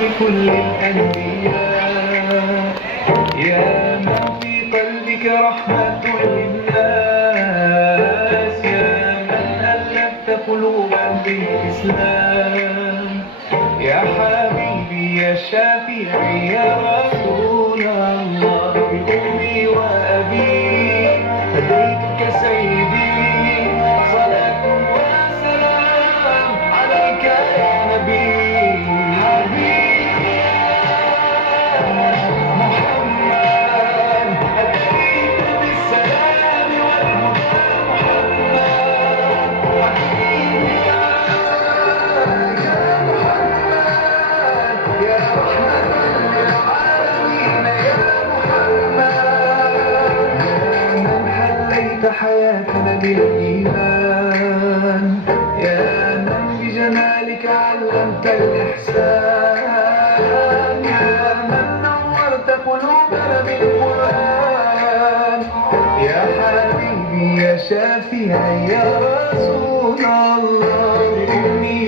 بكل الأنبياء، يا من في قلبك رحمة للناس، يا من ألفت قلوبا بالإسلام، يا حبيبي يا شافعي يا رسول الله، بأمي وأبي هديتك سيدي، صلاة وسلام عليك يا نبي. حبيبي يا محمد أتيت بالسلام والهدى، محمد حبيبي يا محمد يا رحمة للعالمين، يا محمد يا من حليت حياتنا بالإيمان، يا من بجمالك علمت الإحسان، يا من نورت قلوبنا بالقرآن، يا حبيبي يا شافعي يا رسول الله، بأمي